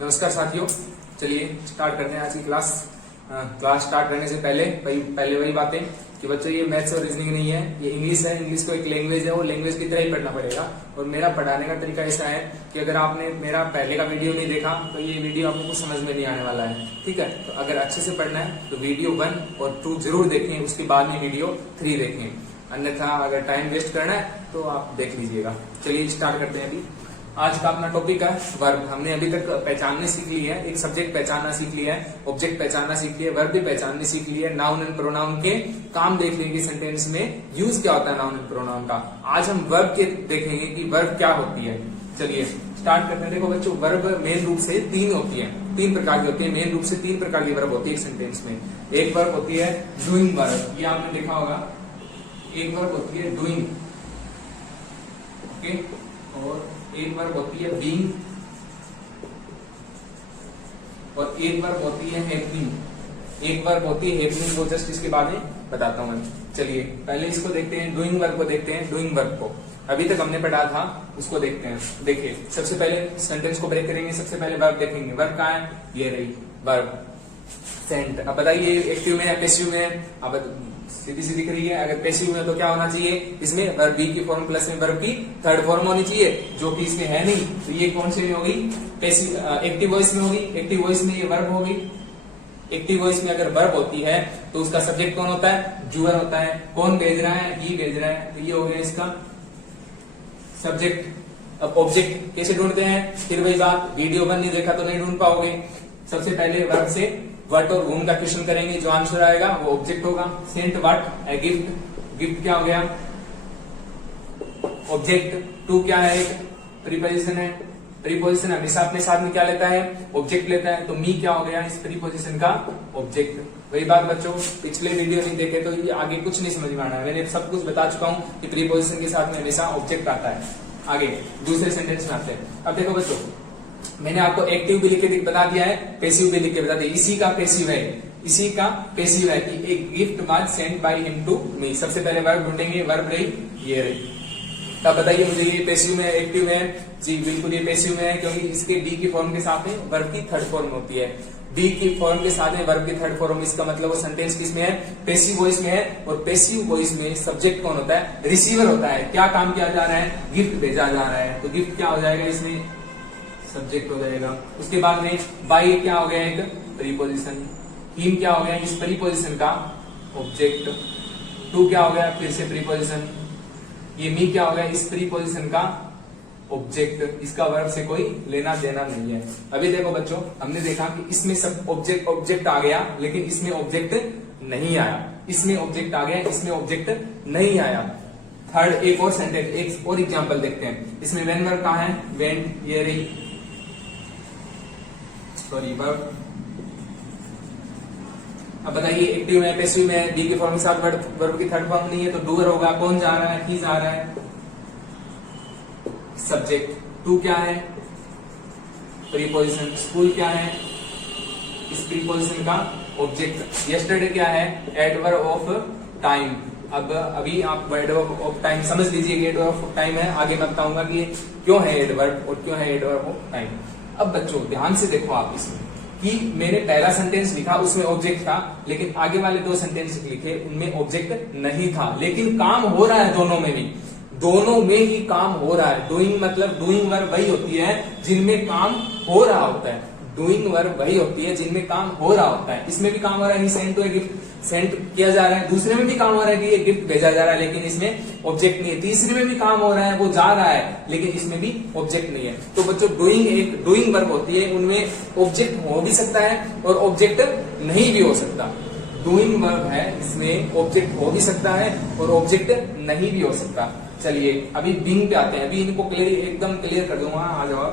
नमस्कार साथियों, चलिए स्टार्ट करते हैं आज की क्लास। क्लास स्टार्ट करने से पहले वही बातें कि बच्चों ये मैथ्स और रीजनिंग नहीं है, ये इंग्लिश है। इंग्लिश को एक लैंग्वेज है, वो लैंग्वेज की तरह ही पढ़ना पड़ेगा। और मेरा पढ़ाने का तरीका ऐसा है कि अगर आपने मेरा पहले का वीडियो नहीं देखा तो ये वीडियो आपको कुछ समझ में नहीं आने वाला है, ठीक है। तो अगर अच्छे से पढ़ना है तो वीडियो 1 और 2 जरूर देखें, उसके बाद में वीडियो 3 देखें, अन्यथा अगर टाइम वेस्ट करना है तो आप देख लीजिएगा। चलिए स्टार्ट करते हैं। अभी आज का अपना टॉपिक है वर्ब। हमने अभी तक पहचानने सीख ली है, एक सब्जेक्ट पहचानना सीख लिया है, ऑब्जेक्ट पहचानना सीख लिया है, वर्ब भी पहचानने सीख लिया है, नाउन एंड प्रोनाउन के काम देख लेंगे, सेंटेंस में यूज क्या होता है नाउन एंड प्रोनाउन का। आज हम वर्ब के देखेंगे कि वर्ब क्या होती है। चलिए स्टार्ट करते हैं। देखो बच्चों, वर्ब मेन रूप से 3 होती है, 3 प्रकार की होती है। मेन रूप से 3 प्रकार की वर्ब होती है एक सेंटेंस में। एक वर्ब होती है डूइंग वर्ब, ये आपने देखा होगा। एक वर्ब होती है डूइंग, ओके, और एक वर्ब होती है बीइंग, और एक वर्ब होती है हैपनिंग। एक वर्ब होती है हैपनिंग, वो जस्ट इसके बाद में बताता हूं मैं। चलिए पहले इसको देखते हैं, डूइंग वर्ब को देखते हैं। डूइंग वर्ब को अभी तक हमने पढ़ा था, उसको देखते हैं। देखिए सबसे पहले सेंटेंस को ब्रेक करेंगे, सबसे पहले वर्ब देखेंगे। वर्ब कहाँ है? ये रही वर्ब, सेंट। अब बताइए एक्टिव में है पैसिव में है? अब सीधी सी दिख रही है। अगर पैसिव में तो क्या होना चाहिए? इसमें वर्ब बी की फॉर्म प्लस में वर्ब की थर्ड फॉर्म होनी चाहिए, जो कि इसमें है नहीं। तो ये कौन सी में होगी? पैसिव, एक्टिव वॉइस में होगी। एक्टिव वॉइस में ये वर्ब होगी। एक्टिव वॉइस में अगर वर्ब होती है तो उसका सब्जेक्ट कौन होता है? डूअर होता है। कौन भेज रहा है? ही भेज रहा है। तो ये हो गया इसका सब्जेक्ट। अब ऑब्जेक्ट कैसे ढूंढते हैं? फिर वही बात, वीडियो 1 नहीं देखा तो नहीं ढूंढ पाओगे। सबसे पहले वर्ब से व्हाट और whom का क्वेश्चन करेंगे, जो आंसर आएगा वो ऑब्जेक्ट होगा। Sent what? A gift. Gift क्या हो गया? ऑब्जेक्ट। टू क्या है? एक प्रीपोजिशन है। प्रीपोजिशन हमेशा अपने साथ में क्या लेता है? ऑब्जेक्ट लेता है। तो मी क्या हो गया? इस प्रीपोजिशन का ऑब्जेक्ट। वही बात बच्चों, पिछले वीडियो नहीं देखे तो ये आगे कुछ नहीं समझ में आना है। मैंने सब कुछ बता चुका हूं कि प्रीपोजिशन के साथ में हमेशा ऑब्जेक्ट आता है। आगे दूसरे सेंटेंस में आते हैं। अब देखो बच्चों, मैंने आपको एक्टिव भी लिख के बता दिया है, पैसिव भी लिख के बता दिया। इसी का पैसिव है, इसी का पैसिव है कि एक gift was sent by him to me. सबसे पहले वर्ब ढूंढेंगे, वर्ब रही ये रही। तब बताइए मुझे ये पैसिव में एक्टिव में? जी बिल्कुल ये पैसिव में है, क्योंकि इसके बी की फॉर्म के साथ में वर्ब की थर्ड फॉर्म होती है। बी की फॉर्म के साथ में वर्ब की थर्ड फॉर्म, इसका मतलब वो सेंटेंस किसमें है? पैसिव वॉइस में है। और पैसिव वॉइस में सब्जेक्ट कौन होता है? रिसीवर होता है। क्या काम किया जा रहा है? गिफ्ट भेजा जा रहा है। तो गिफ्ट क्या हो जाएगा? इसमें सब्जेक्ट हो जाएगा। उसके बाद में बाय क्या हो गया? एक प्रीपोजिशन। हिम क्या हो गया? इस प्रीपोजिशन का ऑब्जेक्ट। टू क्या हो गया? फिर से प्रीपोजिशन। ये मी क्या हो गया? इस प्रीपोजिशन का ऑब्जेक्ट। इसका वर्ब से कोई लेना देना नहीं है। अभी देखो बच्चों, हमने देखा कि इसमें सब ऑब्जेक्ट आ गया, लेकिन इसमें ऑब्जेक्ट नहीं आया। इसमें ऑब्जेक्ट आ गया, इसमें ऑब्जेक्ट नहीं आया। थर्ड एक और सेंटेंस, एक और एग्जांपल देखते हैं। इसमें वेन वर्ब कहाँ है? वेंट, ये रही सॉरी वर्ब। अब बताइए एक्टिव में पैसिव में? बी के फॉर्म के साथ वर्ब की थर्ड फॉर्म नहीं है, तो डूअर होगा। कौन जा रहा है? ही जा रहा है, सब्जेक्ट। टू क्या है? प्रीपोजिशन। स्कूल क्या है? इस प्रीपोजिशन का ऑब्जेक्ट। यस्टरडे क्या है? Adverb of time. अब अभी आप एडवर्ब ऑफ टाइम समझ लीजिए, एडवर्ब ऑफ टाइम है। आगे मैं बताऊंगा कि क्यों है एडवर्ब और क्यों है एडवर्ब ऑफ टाइम। अब बच्चों ध्यान से देखो आप इसमें कि मैंने पहला सेंटेंस लिखा उसमें ऑब्जेक्ट था, लेकिन आगे वाले 2 सेंटेंस लिखे उनमें ऑब्जेक्ट नहीं था, लेकिन काम हो रहा है दोनों में भी। दोनों में ही काम हो रहा है। डूइंग मतलब डूइंग वर्ब वही होती है जिनमें काम हो रहा होता है। डूइंग वर्ब वही होती है जिनमें काम हो रहा होता है। इसमें भी काम हो रहा है, send to a gift, send किया जा रहा है। दूसरे में भी काम हो रहा है कि ये गिफ्ट भेजा जा रहा है, लेकिन इसमें ऑब्जेक्ट नहीं है। तीसरे में भी काम हो रहा है, वो जा रहा है, लेकिन इसमें भी ऑब्जेक्ट नहीं है। तो बच्चों डूइंग एक डूइंग वर्ब होती है, उनमें ऑब्जेक्ट हो भी सकता है और ऑब्जेक्ट नहीं भी हो सकता। डूइंग वर्ब है, इसमें ऑब्जेक्ट हो भी सकता है और ऑब्जेक्ट नहीं भी हो सकता। चलिए अभी बीइंग पे आते हैं। अभी इनको एकदम क्लियर कर दूंगा। आ जाओ।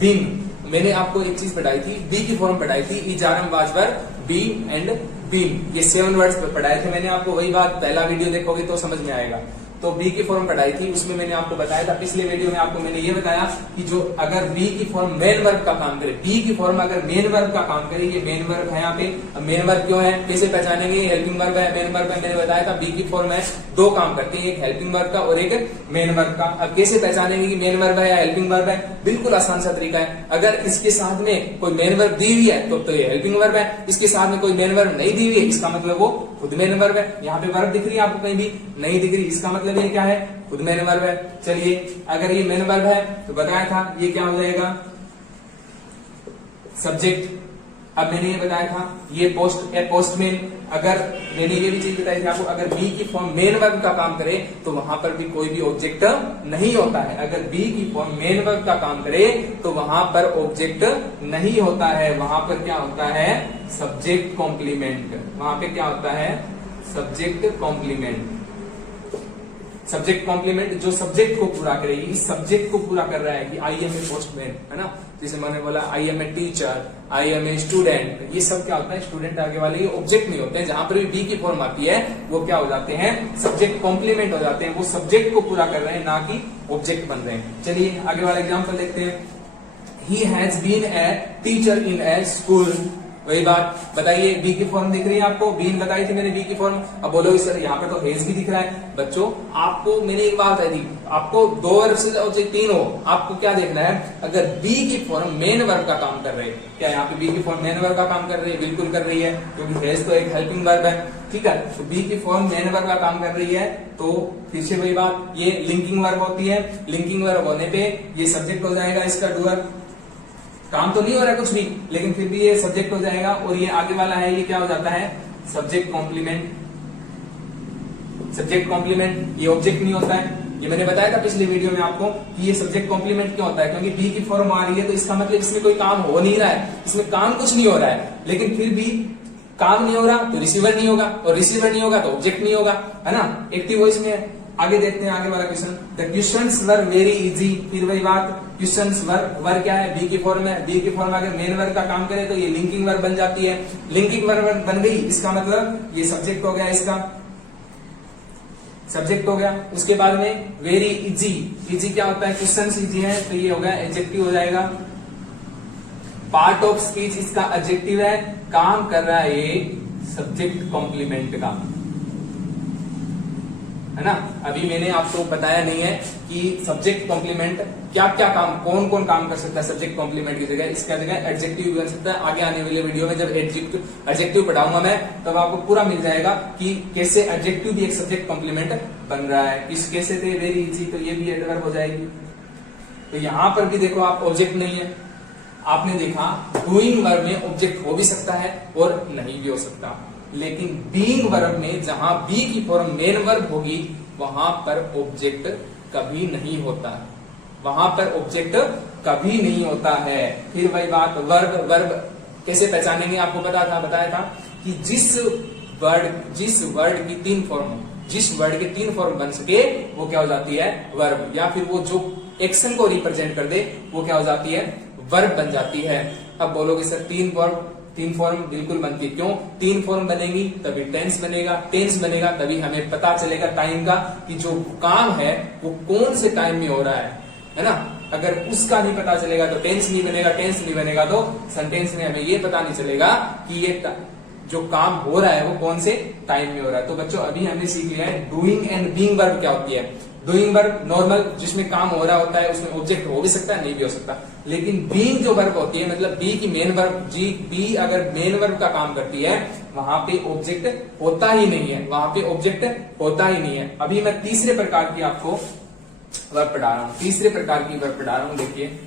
बीइंग मैंने आपको एक चीज पढ़ाई थी, बी की फॉर्म पढ़ाई थी, is are am was were, be and being. ये 7 वर्ड्स पढ़ाए थे मैंने आपको। वही बात पहला वीडियो देखोगे तो समझ में आएगा। तो बी की फॉर्म पढ़ाई थी, उसमें मैंने आपको बताया था पिछले वीडियो में, आपको मैंने ये बताया कि जो अगर बी की फॉर्म मेन वर्ब का काम करे, बी की फॉर्म अगर मेन वर्ब का काम करे, ये मेन वर्ब है यहाँ पे। अब मेन वर्ब क्यों है, कैसे पहचानेंगे, हेल्पिंग वर्ब है, मेन वर्ब है, मैंने बताया था बी की फॉर्म है, दो काम करते हैं, एक हेल्पिंग वर्ब का और एक मेन वर्ब का। अब कैसे पहचानेंगे कि मेन वर्ब है या हेल्पिंग वर्ब है, बिल्कुल आसान सा तरीका है। अगर इसके साथ में कोई मेन वर्ब दी हुई है तो ये हेल्पिंग वर्ब है, इसके साथ में कोई मेन वर्ब नहीं दी हुई है, इसका मतलब वो खुद मेन वर्ब है। यहाँ पे वर्ब दिख रही है आपको, कहीं भी नहीं दिख रही, इसका मतलब ये क्या है, खुद मेन वर्ब है। चलिए अगर ये मेन वर्ब है तो बताया था ये क्या हो जाएगा, सब्जेक्ट। अब मैंने ये बताया था ये पोस्टमैन। अगर मैंने ये भी चीज बताई थी आपको, अगर बी की फॉर्म मेन वर्ब का काम करे तो वहां पर भी कोई भी ऑब्जेक्ट नहीं होता है। अगर बी की फॉर्म मेन वर्ब का काम करे तो वहां पर ऑब्जेक्ट नहीं होता है, वहां पर क्या होता है, सब्जेक्ट कॉम्प्लीमेंट। वहां पे क्या होता है, सब्जेक्ट कॉम्प्लीमेंट। सब्जेक्ट कॉम्प्लीमेंट जो सब्जेक्ट को पूरा करेगी, इस सब्जेक्ट को पूरा कर रहा है कि आई एम ए पोस्टमैन, है ना। जैसे मैंने बोला I am a teacher, I am a student, ये सब क्या होता है, स्टूडेंट आगे वाले, ये ऑब्जेक्ट नहीं होते हैं। जहां पर भी बी की फॉर्म आती है वो क्या हो जाते हैं, सब्जेक्ट कॉम्प्लीमेंट हो जाते हैं, वो सब्जेक्ट को पूरा कर रहे हैं, ना कि ऑब्जेक्ट बन रहे हैं। चलिए आगे वाला एग्जाम्पल देखते हैं। He has been a teacher in a school. वही बात बताइए, बी की फॉर्म दिख रही है आपको, बीन बताई थी मैंने बी की फॉर्म। अब बोलो सर यहाँ पे तो हेज भी दिख रहा है। बच्चों आपको मैंने एक बात बताई थी, आपको दो वर्ब से तीन हो, आपको क्या देखना है, अगर बी की फॉर्म मेन वर्ब का काम कर रही है, क्या यहाँ पे बी की फॉर्म मेन वर्ब का काम कर रही है, बिल्कुल कर रही है, क्योंकि हेज तो एक हेल्पिंग वर्ब है, ठीक है। तो बी की फॉर्म मेन वर्ब का काम कर रही है, तो फिर से वही बात, ये लिंकिंग वर्ब होती है, लिंकिंग वर्ब होने पे ये सब्जेक्ट हो जाएगा, इसका डूअर। काम तो नहीं हो रहा है कुछ भी, लेकिन फिर भी ये सब्जेक्ट हो जाएगा। और ये आगे वाला है, ये क्या हो जाता है, सब्जेक्ट कॉम्प्लीमेंट। सब्जेक्ट कॉम्प्लीमेंट, ये ऑब्जेक्ट नहीं होता है। ये मैंने बताया था पिछले वीडियो में आपको कि ये सब्जेक्ट कॉम्प्लीमेंट क्यों होता है, क्योंकि बी की फॉर्म आ रही है तो इसका मतलब इसमें कोई काम हो नहीं रहा है, इसमें काम कुछ नहीं हो रहा है, लेकिन फिर भी काम नहीं हो रहा तो रिसीवर नहीं होगा, और रिसीवर नहीं होगा तो ऑब्जेक्ट नहीं होगा, है ना। एक्टिव वॉइस में है। आगे देखते हैं आगे वाला question. The questions were very easy. फिर वही बात, क्वेश्चंस वर क्या है, बी की फॉर्म है। बी की फॉर्म अगर मेन वर्ब का काम करे तो ये लिंकिंग वर्ब बन जाती है। लिंकिंग वर्ब बन गई, इसका मतलब ये सब्जेक्ट हो गया, इसका सब्जेक्ट हो गया। उसके बाद में वेरी इजी। इजी क्या होता है, क्वेश्चंस इजी है तो ये हो गया एडजेक्टिव हो जाएगा। पार्ट ऑफ स्पीच इसका एडजेक्टिव है, काम कर रहा है ये सब्जेक्ट कॉम्प्लीमेंट का, है ना। अभी मैंने आपको बताया नहीं है कि सब्जेक्ट कॉम्प्लीमेंट क्या क्या काम, कौन कौन काम कर सकता है सब्जेक्ट कॉम्प्लीमेंट की जगह, इसका जगह एडजेक्टिव भी बन सकता है। आगे आने वाले वीडियो में जब एडजेक्टिव पढ़ाऊंगा मैं, तब आपको पूरा मिल जाएगा कि कैसे एडजेक्टिव भी एक सब्जेक्ट कॉम्प्लीमेंट बन रहा है। इस कैसे थे, वेरी इजी, तो ये भी एडवर्ब हो जाएगी। तो यहां पर भी देखो आप ऑब्जेक्ट नहीं है, आपने देखा डूइंग वर्ब में ऑब्जेक्ट हो भी सकता है और नहीं भी हो सकता, लेकिन बीइंग वर्ब में जहां बी की फॉर्म मेन वर्ब होगी वहां पर ऑब्जेक्ट कभी नहीं होता, वहां पर ऑब्जेक्ट कभी नहीं होता है। फिर वही बात, वर्ब कैसे पहचानेंगे, आपको बताया था कि जिस वर्ड की तीन फॉर्म, जिस वर्ड के तीन फॉर्म बन सके वो क्या हो जाती है, वर्ब, या फिर वो जो एक्शन को रिप्रेजेंट कर दे वो क्या हो जाती है, वर्ब बन जाती है। अब बोलोगे सर तीन फॉर्म बिल्कुल बनती है, क्यों, तीन फॉर्म बनेगी तभी टेंस बनेगा, टेंस बनेगा तभी हमें पता चलेगा टाइम का कि जो काम है वो कौन से टाइम में हो रहा है ना। अगर उसका नहीं पता चलेगा तो टेंस नहीं बनेगा, टेंस नहीं बनेगा तो सेंटेंस में हमें ये पता नहीं चलेगा कि ये जो काम हो रहा है वो कौन से टाइम में हो रहा है। तो बच्चों अभी हमने सीख लिया है डूइंग एंड बीइंग वर्ब क्या होती है। डूइंग वर्ब नॉर्मल जिसमें काम हो रहा होता है, उसमें ऑब्जेक्ट हो भी सकता है नहीं भी हो सकता, लेकिन बीइंग जो वर्ब होती है, मतलब बी की मेन वर्ब, बी अगर मेन वर्ब का काम करती है वहां पे ऑब्जेक्ट होता ही नहीं है, वहां पे ऑब्जेक्ट होता ही नहीं है। अभी मैं तीसरे प्रकार की आपको वर्ब पढ़ा रहा हूं, तीसरे प्रकार की वर्ब पढ़ा रहा हूं, देखिए।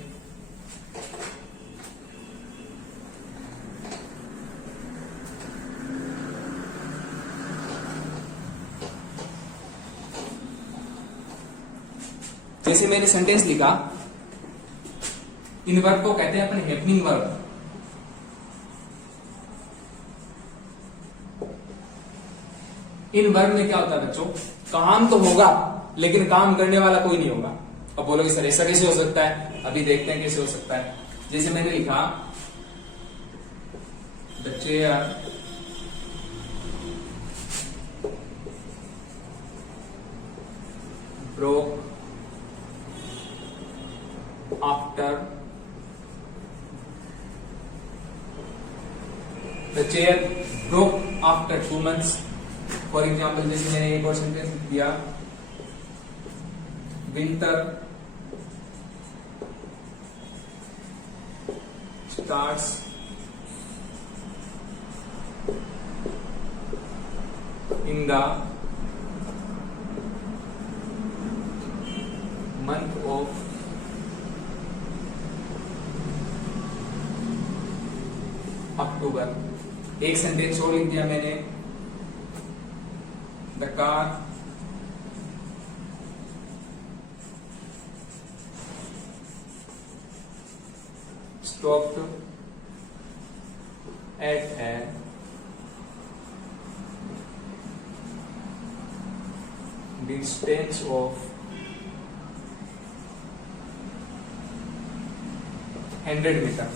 जैसे मैंने सेंटेंस लिखा, इन वर्ब को कहते हैं अपने हैपनिंग वर्ब। इन वर्ब में क्या होता है बच्चों, काम तो होगा लेकिन काम करने वाला कोई नहीं होगा। अब बोलोगे सर ऐसा कैसे हो सकता है, अभी देखते हैं कैसे हो सकता है। जैसे मैंने लिखा, बच्चे यार broke after the chair broke after 2 months. For example, जैसे मैंने एक और सेंटेंस दिया, winter starts in the month of अक्टूबर. एक सेंटेंस और लिख दिया मैंने, the car stopped at a distance of 100 metre.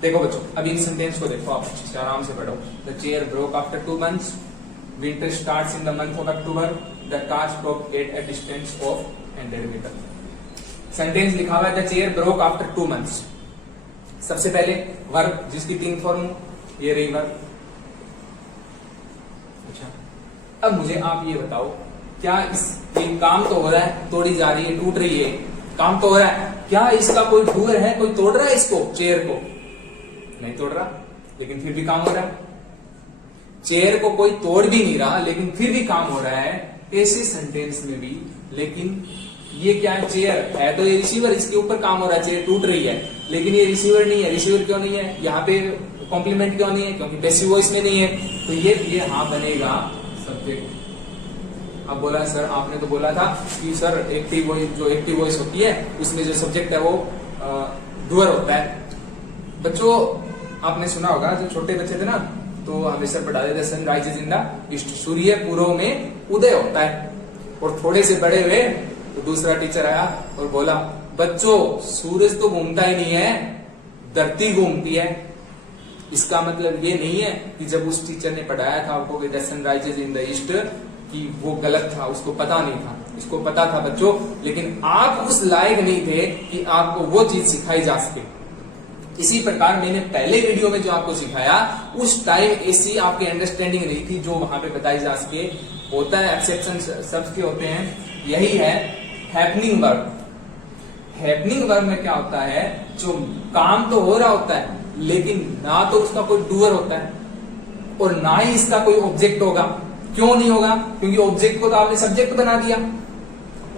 देखो बच्चों, अब इन सेंटेंस को देखो, आप अच्छे से आराम से पढ़ो. The chair broke after 2 months, winter starts in the month of October, the car stopped at a distance of 100 metre. Sentence लिखा हुआ है the chair broke after 2 months. सबसे पहले वर्ब जिसकी 3 फॉर्म, ये रही वर्ब. अच्छा, अब मुझे आप ये बताओ, क्या ये काम तो हो रहा है, तोड़ी जा रही है, टूट रही है, काम तो हो रहा है, क्या इसका कोई डूअर है, कोई तोड़ रहा है इसको, चेयर को? नहीं तोड़ रहा, लेकिन फिर भी काम हो रहा है. चेयर को कोई तोड़ भी नहीं रहा, लेकिन फिर भी काम हो रहा है. ऐसे सेंटेंस में भी, लेकिन ये क्या है, चेयर है तो ये रिसीवर, इसके ऊपर काम हो रहा है, चेयर टूट रही है, लेकिन ये रिसीवर नहीं है. रिसीवर क्यों नहीं है? यहाँ पे कॉम्प्लीमेंट क्यों नहीं है? क्योंकि पैसिव वॉइस में नहीं है. तो ये हाँ बनेगा सब्जेक्ट. अब बोला सर, आपने तो बोला था कि सर एक्टिव वॉइस, जो एक्टिव वॉइस होती है उसमें जो सब्जेक्ट है वो डूअर होता है. बच्चों आपने सुना होगा, जो छोटे बच्चे थे ना, तो हमें सर पढ़ाते थे sun rises in the east, सूर्य पूर्व में उदय होता है. और थोड़े से बड़े हुए तो दूसरा टीचर आया और बोला, बच्चों सूरज तो घूमता ही नहीं है, धरती घूमती है. इसका मतलब ये नहीं है कि जब उस टीचर ने पढ़ाया था आपको the sun rises in the east कि वो गलत था, उसको पता नहीं था. इसको पता था बच्चों, लेकिन आप उस लायक नहीं थे कि आपको वो चीज सिखाई जा सके. इसी प्रकार मैंने पहले वीडियो में जो आपको सिखाया, उस टाइम ऐसी आपकी अंडरस्टैंडिंग नहीं थी जो वहां पे बताई जा सके. होता है एक्सेप्शन शब्द के होते हैं, यही है हैपनिंग वर्ब. हैपनिंग वर्ब में क्या होता है, जो काम तो हो रहा होता है, लेकिन ना तो उसका कोई डूअर होता है और ना ही इसका कोई ऑब्जेक्ट होगा. क्यों नहीं होगा? क्योंकि ऑब्जेक्ट को तो आपने सब्जेक्ट बना दिया.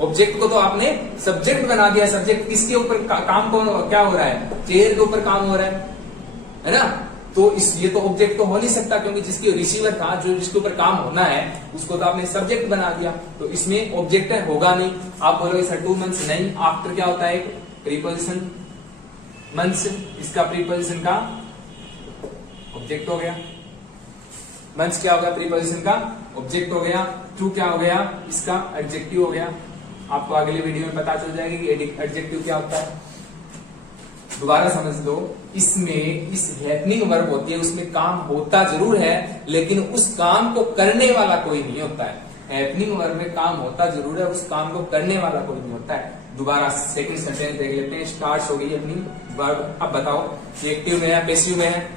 ऑब्जेक्ट को तो आपने सब्जेक्ट बना दिया. सब्जेक्ट किसके ऊपर काम को क्या हो रहा है? चेयर के ऊपर काम हो रहा है ना? तो ये तो ऑब्जेक्ट तो हो नहीं सकता, क्योंकि जिसकी रिसीवर था, जो जिसके ऊपर काम होना है, उसको तो आपने सब्जेक्ट बना दिया. तो इसमें ऑब्जेक्ट है, होगा नहीं. आप बोलोगे सर 2 months नहीं. आफ्टर क्या होता है? प्रीपोजिशन. मंथ्स इसका प्रीपोजिशन का ऑब्जेक्ट हो गया. मंथ्स क्या होगा? प्रीपोजिशन का ऑब्जेक्ट हो गया. टू क्या हो गया? इसका एडजेक्टिव हो गया. आपको अगले वीडियो में पता चल जाएगा कि एडजेक्टिव क्या होता है. दोबारा समझ लो, इसमें इस हैपनिंग वर्ब होती है, उसमें काम होता जरूर है, लेकिन उस काम को करने वाला कोई नहीं होता है. हैपनिंग वर्ब में काम होता जरूर है, उस काम को करने वाला कोई नहीं होता है. दोबारा सेकंड सेंटेंस देख लेते हैं. स्टार्ट्स हो गई अपनी वर्ब. अब बताओ ये एक्टिव में है, पैसिव में है?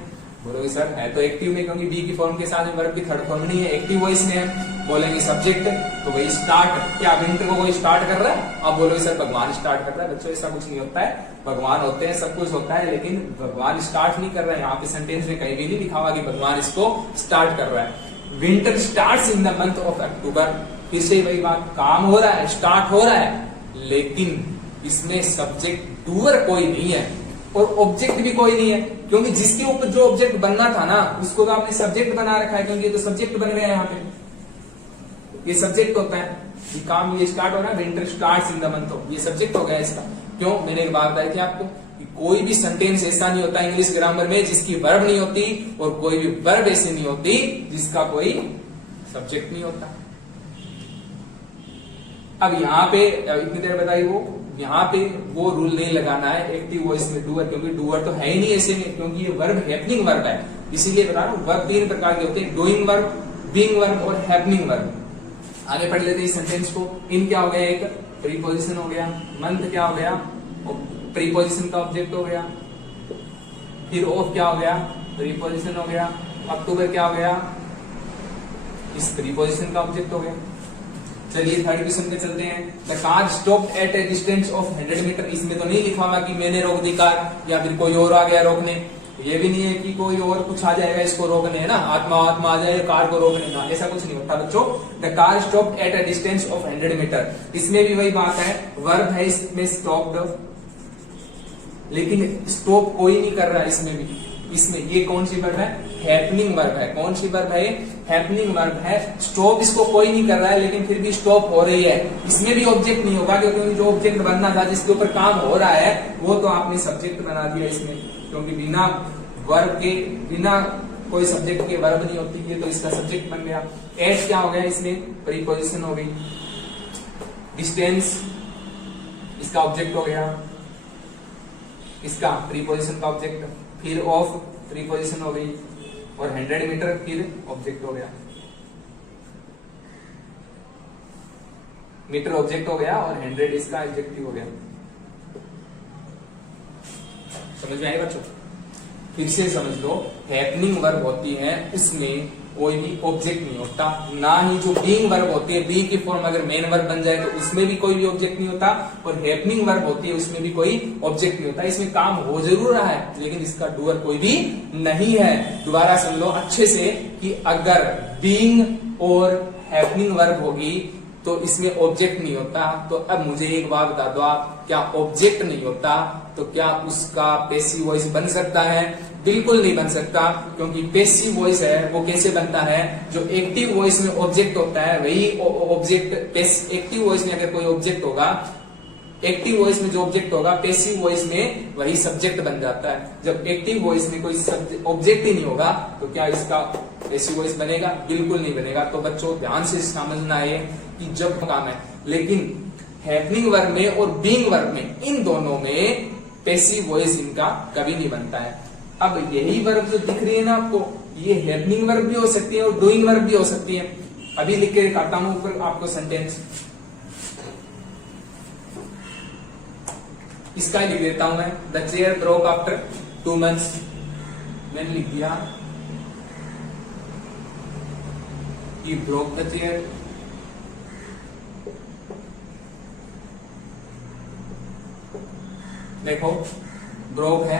बोलोगे सर है तो एक्टिव में, क्योंकि बी की फॉर्म के साथ वर्ब की थर्ड फॉर्म नहीं है, एक्टिव वॉइस में है. बोलेंगे सब्जेक्ट, तो वही स्टार्ट. क्या विंटर को कोई स्टार्ट कर रहा है? आप बोलोगे सर भगवान स्टार्ट कर रहा है. बच्चों ऐसा कुछ नहीं होता है. भगवान होते हैं, सब कुछ होता है, लेकिन भगवान स्टार्ट नहीं कर रहे हैं. यहाँ पे सेंटेंस में कहीं भी नहीं लिखा हुआ कि भगवान इसको स्टार्ट कर रहा है. Winter starts in the month of अक्टूबर. फिर से वही बात, काम हो रहा है, स्टार्ट हो रहा है, लेकिन इसमें सब्जेक्ट डूअर कोई नहीं है और ऑब्जेक्ट भी कोई नहीं है, क्योंकि जिसके ऊपर जो ऑब्जेक्ट बनना था ना, उसको तो आपने सब्जेक्ट बना रखा है, क्योंकि ये तो सब्जेक्ट बन गया है. यहाँ पे ये सब्जेक्ट होता है. ये काम ये स्टार्ट हो रहा है, winter starts in the month of, ये सब्जेक्ट हो गया इसका. क्यों? मैंने एक बात बताई थी आपको कि कोई भी सेंटेंस ऐसा नहीं होता इंग्लिश ग्रामर में जिसकी वर्ब नहीं होती, और कोई भी वर्ब ऐसी नहीं होती जिसका कोई सब्जेक्ट नहीं होता. अब यहाँ पे इतनी देर बताई, वो यहाँ पे वो रूल नहीं लगाना है एक्टिव वॉइस में डूअर, क्योंकि डूअर तो है ही नहीं ऐसे में, क्योंकि ये वर्ब हैपनिंग वर्ब है. इसीलिए बता रहा हूँ, वर्ब 3 प्रकार के होते हैं, डूइंग वर्ब, बीइंग वर्ब और हैपनिंग वर्ब. आगे पढ़ लेते हैं इस सेंटेंस को. इन क्या हो गया? एक प्रीपोजिशन हो गया, मंथ क्या हो गया, प्रीपोजिशन का ऑब्जेक्ट हो गया, फिर ऑफ क्या हो गया, प्रीपोजिशन हो गया, अक्टूबर क्या हो गया, इस प्रीपोजिशन का ऑब्जेक्ट हो गया। चलिए थर्ड क्वेश्चन पे चलते हैं। The car stopped at a distance of 100 metre. इसमें तो नहीं लिखा हुआ कि मैंने रोक दी कार या फिर कोई और आ गया रोकने, ये भी नहीं है कि कोई और कुछ आ जाएगा इसको रोकने, है ना, आत्मा आ जाए कार को रोकने का, ऐसा कुछ नहीं होता बच्चों। The car stopped at a distance of 100 metre, इसमें भी वही बात है, वर्ब है इसमें स्टॉप्ड, लेकिन स्टॉप कोई नहीं कर रहा है इसमें भी। इसमें ये कौन सी वर्ब है, हैपनिंग वर्ब है। कौन सी वर्ब है, हैपनिंग वर्ब है। स्टॉप इसको कोई नहीं कर रहा है, लेकिन फिर भी स्टॉप हो रही है। इसमें भी ऑब्जेक्ट नहीं होगा, क्योंकि जो ऑब्जेक्ट बनना था, जिसके ऊपर काम हो रहा है, वो तो आपने सब्जेक्ट बना दिया इसमें, क्योंकि बिना वर्ब के, बिना कोई सब्जेक्ट के वर्ब नहीं होती है, तो इसका सब्जेक्ट बन गया। एट क्या हो गया, इसमें प्रीपोजिशन हो गई। डिस्टेंस इसका ऑब्जेक्ट हो गया, इसका प्रीपोजिशन का ऑब्जेक्ट, फिर ऑफ प्रीपोजिशन हो गई, और 100 मीटर फिर ऑब्जेक्ट हो गया। मीटर ऑब्जेक्ट हो गया और 100 इसका एडजेक्टिव हो गया। समझ में आए बच्चों? फिर से समझ लो, हैपनिंग वर्ब होती है, उसमें कोई भी ऑब्जेक्ट नहीं होता, ना ही जो बीइंग वर्ब होती है, बी की फॉर्म अगर मेन वर्ब बन जाए तो उसमें भी कोई भी ऑब्जेक्ट नहीं होता, और हैपनिंग वर्ब होती है उसमें भी कोई ऑब्जेक्ट नहीं होता। इसमें काम हो जरूर रहा है, लेकिन इसका डूअर कोई भी नहीं है। दोबारा सुन लो अच्छे से कि अगर बीइंग और हैपनिंग वर्ब होगी तो इसमें ऑब्जेक्ट नहीं होता। तो अब मुझे एक बात बता दो आप, क्या ऑब्जेक्ट नहीं होता तो क्या उसका पैसिव वॉइस बन सकता है? बिल्कुल नहीं बन सकता, क्योंकि पैसिव वॉइस है वो कैसे बनता है, जो एक्टिव वॉइस में ऑब्जेक्ट होता है वही ऑब्जेक्ट, एक्टिव वॉइस में अगर कोई ऑब्जेक्ट होगा, एक्टिव वॉइस में जो ऑब्जेक्ट होगा पैसिव वॉइस में वही सब्जेक्ट बन जाता है। जब एक्टिव वॉइस में कोई ऑब्जेक्ट ही नहीं होगा तो क्या इसका पैसिव वॉइस बनेगा? बिल्कुल नहीं बनेगा। तो बच्चों ध्यान से समझना है कि जब काम है, लेकिन हैपनिंग वर्ब में और बीइंग वर्ब में, इन दोनों में पैसिव वॉइस इनका कभी नहीं बनता है। अब यही वर्ब जो दिख रही है ना आपको, ये हैपनिंग वर्ब भी हो सकती है और डूइंग वर्ब भी हो सकती है। अभी लिख के दिखाता हूं ऊपर आपको सेंटेंस, इसका लिख देता हूं मैं। The chair broke after 2 months, मैंने लिख दिया कि ब्रोक द चेयर, देखो ब्रोक है,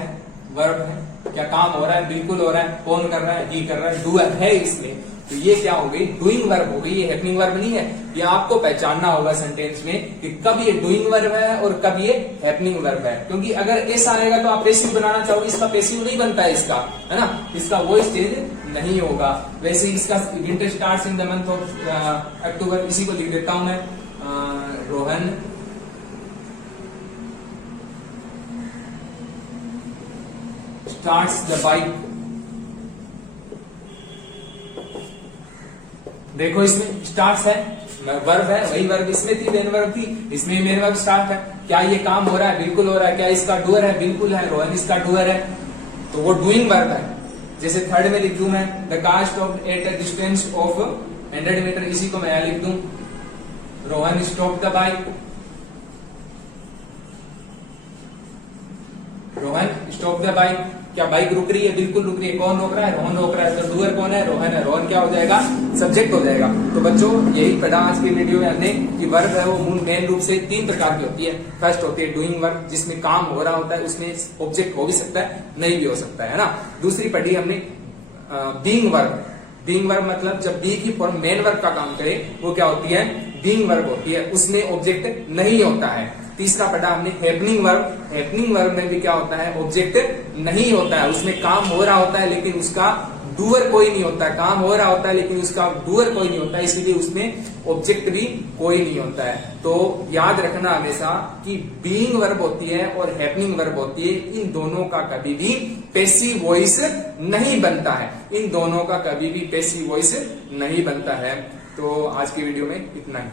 वर्ब है, क्या काम हो रहा है? बिल्कुल हो रहा है। कौन कर रहा है? ही कर रहा है, डूअर है इसमें। तो ये क्या हो गई? डूइंग वर्ब हो गई, ये हैपनिंग वर्ब नहीं है। ये आपको पहचानना होगा सेंटेंस में कि कब ये डूइंग वर्ब है और कब ये हैपनिंग वर्ब है, क्योंकि अगर ऐसा आएगा तो आप पैसिव बनाना चाहोगे, इसका पैसिव नहीं बनता है इसका, है ना, इसका वॉइस चेंज नहीं होगा। वैसे इसका winter starts in the month of अक्टूबर, इसी को लिख देता हूं मैं। Rohan starts the bike. देखो इसमें स्टार्ट्स है, वर्ब है, वही वर्ब इसमें थी, मेन वर्ब थी, इसमें मेन वर्ब स्टार्ट है। क्या ये काम हो रहा है? बिल्कुल हो रहा है। क्या इसका डूअर है? बिल्कुल है, रोहन इसका डूअर है, तो वो डूइंग वर्ब है। जैसे थर्ड में लिख दूं मैं, the car stopped at a distance of 100 metre, इसी को मैं लिख दूं, Rohan stopped the bike, Rohan stop the bike. क्या बाइक रुक रही है? बिल्कुल रुक रही है। कौन रोक रहा है? रोहन रोक रहा है। तो डूअर कौन है? रोहन है। रोहन क्या हो जाएगा? सब्जेक्ट हो जाएगा। तो बच्चों यही पढ़ा आज की वीडियो में हमने कि वर्ब है वो मूल मेन रूप से 3 प्रकार की होती है। फर्स्ट होती है डूइंग वर्ब, जिसमें काम हो रहा होता है, उसमें ऑब्जेक्ट हो भी सकता है, नहीं भी हो सकता है ना। दूसरी पढ़ी हमने बीइंग वर्ब। बीइंग वर्ब मतलब जब बी की फॉर्म मेन वर्ब का काम करे, वो क्या होती है? बीइंग वर्ब होती है, उसमें ऑब्जेक्ट नहीं होता है। तीसरा पढ़ा हमने हैपनिंग वर्ब। हैपनिंग वर्ब में भी क्या होता है? ऑब्जेक्ट नहीं होता है, उसमें काम हो रहा होता है लेकिन उसका डूअर कोई नहीं होता है। काम हो रहा होता है लेकिन उसका डूअर कोई नहीं होता है, इसीलिए उसमें ऑब्जेक्ट भी कोई नहीं होता है। तो याद रखना हमेशा कि बीइंग वर्ब होती है और हैपनिंग वर्ब होती है, इन दोनों का कभी भी पैसिव वॉइस नहीं बनता है। इन दोनों का कभी भी पैसिव वॉइस नहीं बनता है। तो आज की वीडियो में इतना ही।